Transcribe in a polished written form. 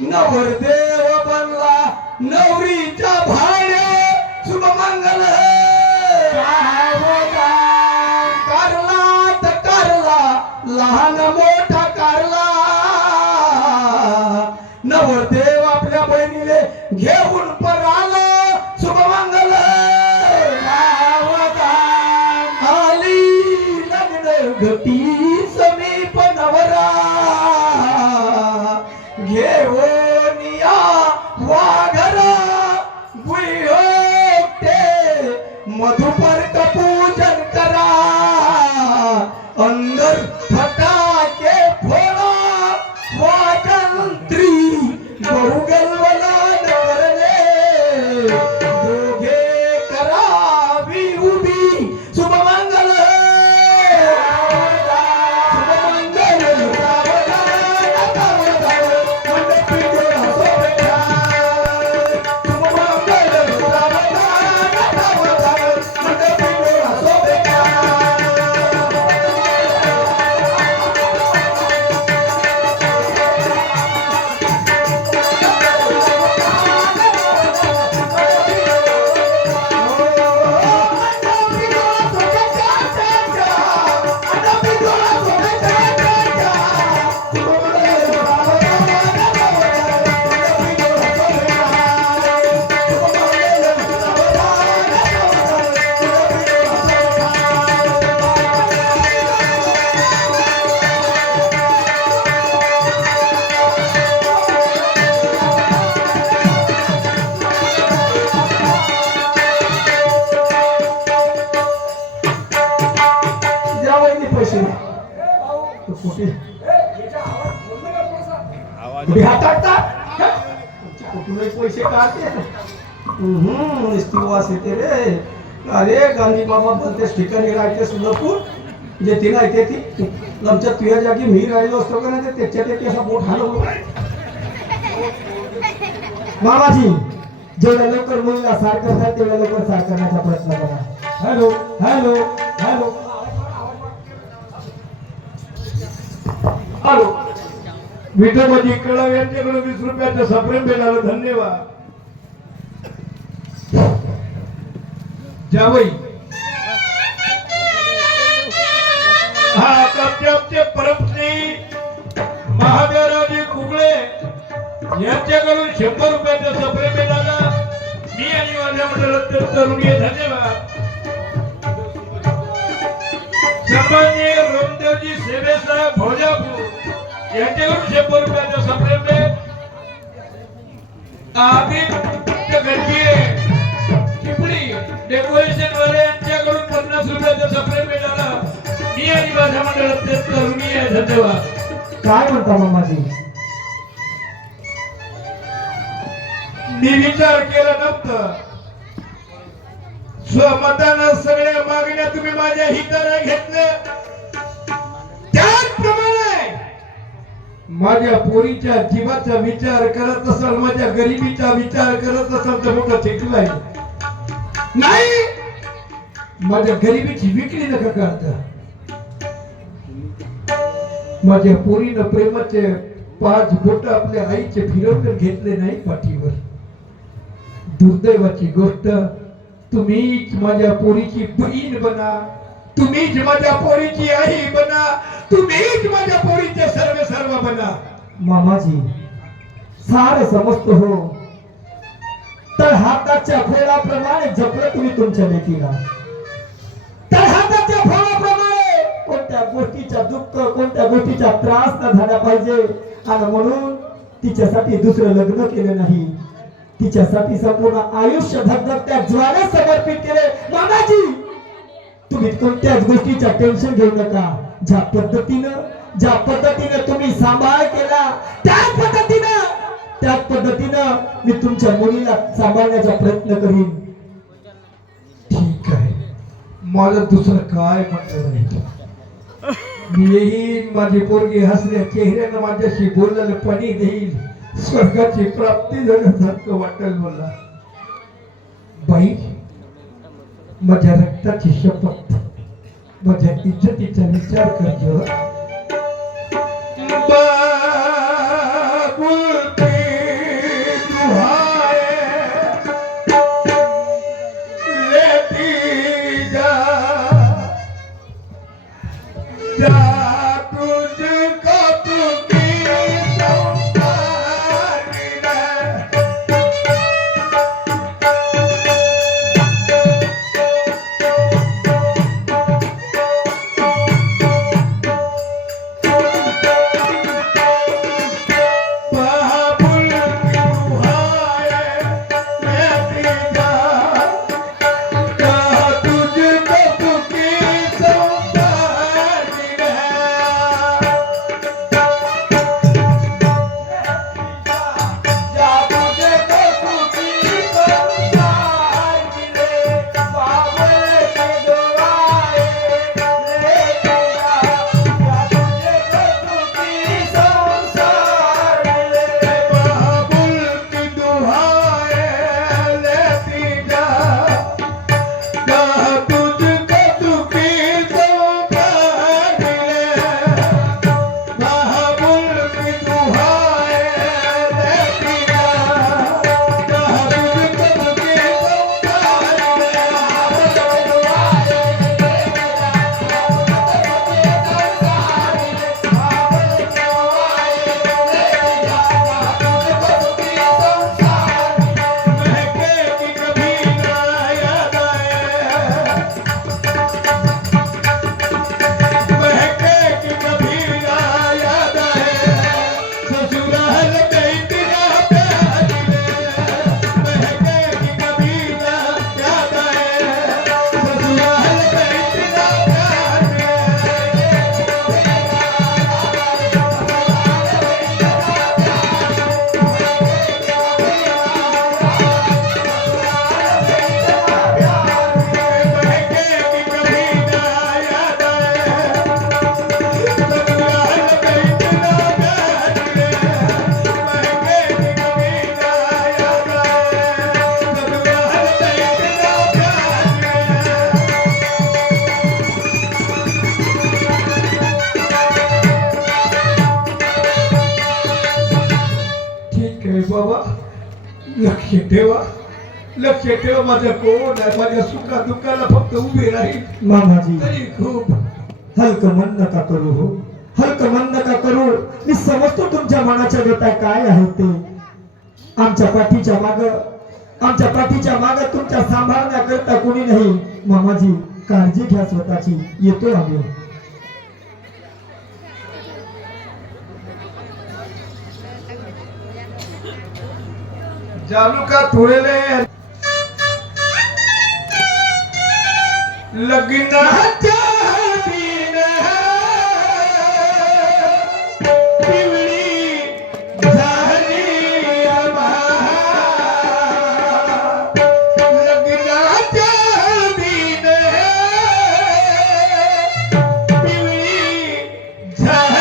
नवरदेव बनला नवरीच्या भाड्या शुभमंगल कारला तर कारला लहान मोठा कारला नवरदेव आपल्या बहिणीले घेऊन पराला शुभमंगल आली लग्न घटी समीप नवरा घेऊन या वाघरा गुयोटे मधुपर्क पूजन करा अंदर फटाके फोडा वाजंत्री बहुगलवलन करले दोघे करावी उभी शुभमंगल पैसे काढते वास येते रे अरे गांधी बाबा बोलतेस ठिकाणी राहते सुलपूर जे ती नाही ती आमच्या तुझ्या जागी मी राहिलो असतो का नाही त्याच्यात ते असा बोट हलवलो मामाजी जेवढ्या लवकर मुलीला सार करतात तेवढ्या लवकर सार करण्याचा प्रयत्न करा हॅलो हॅलो हॅलो हॅलो विठोबाजी कळव यांच्याकडे 20 रुपयाचं सप्रेम मिळालं धन्यवाद जावई हा आमचे परमश्री महादेवरावजी कुगळे यांच्याकडून 100 रुपयाचं सप्रेम मिळाला मी आणि माझ्या मंडळातील तरुणी धन्यवाद सन्माननीय रोमदेवजी सेवेसाहेब भोजापूर यांच्याकडून 100 रुपयाचं सप्रेम आदित्य गडगे चिपळी डेकोरेशन वाले यांच्याकडून 50 रुपयाचं सप्रेम मिळाला मी आणि माझ्या मंडळातील तरुणी आहे धन्यवाद काय म्हणता मामाजी मी विचार केला नव्हता स्वमतानं सगळ्या मागण्या तुम्ही माझ्या हिताने घेतल्या त्याचप्रमाणे माझ्या पोरीच्या जीवाचा विचार करत असाल माझ्या गरिबीचा विचार करत असाल तर मोठं ठेकलं आहे नाही माझ्या गरिबीची विक्री नका करता माझ्या पोरीनं प्रेमाचे 5 बोट आपल्या आईचे फिरवून घेतले नाही पाठीवर दुर्दैवाची गोष्ट तुम्हीच माझ्या पोरीची बहीण बना तुम्हीच माझ्या पोरीची आई बना तुम्हीच माझ्या पोरीचे सर्व बना मामाजी सारे समजत हो तर हाताच्या फळाप्रमाणे जपलं तुम्ही तुमच्या लेकीला तर हाताच्या फळाप्रमाणे कोणत्या गोष्टीचा दुःख कोणत्या गोष्टीचा त्रास न झाला पाहिजे आणि म्हणून तिच्यासाठी दुसरं लग्न केलं नाही तिच्यासाठी संपूर्ण आयुष्य धगधगत्या ज्वाला समर्पित केले मामाजी तुम्ही कोणत्याच गोष्टीचा टेन्शन घेऊ नका ज्या पद्धतीनं तुम्ही सांभाळ केला त्याच पद्धतीनं मी तुमच्या मुलीला सांभाळण्याचा प्रयत्न करीन ठीक आहे मला दुसरं काय म्हणलं नाही मी येईन माझी पोरगी हसऱ्या चेहऱ्यानं माझ्याशी बोलायला पाणी देईल स्वर्गाची प्राप्ती झाल्यासारखं वाटेल मला बाई माझ्या रक्ताची शपथ माझ्या इज्जतीचा विचार करजो बाबुलती बाबा लक्ष ठेवा, लक्ष ठेवा. माझं कोण आहे, माझ्या सुखा दुःखाला फक्त उभे राहील. मामाजी तरी खूप हलकं मन नका करू हो, हलकं मन नका करू. मी समजतो तुमच्या मनाच्या व्यथा काय आहे ते. आमच्या पाठीच्या माग तुमच्या सांभाळण्याकरता कोणी नाही. मामाजी काळजी घ्या स्वतःची. येतो आम्ही. जानू का थोडेले लग्नाच्या दिन पिवळी झाली आम्हा. लग्नाच्या दिन पिवळी झाली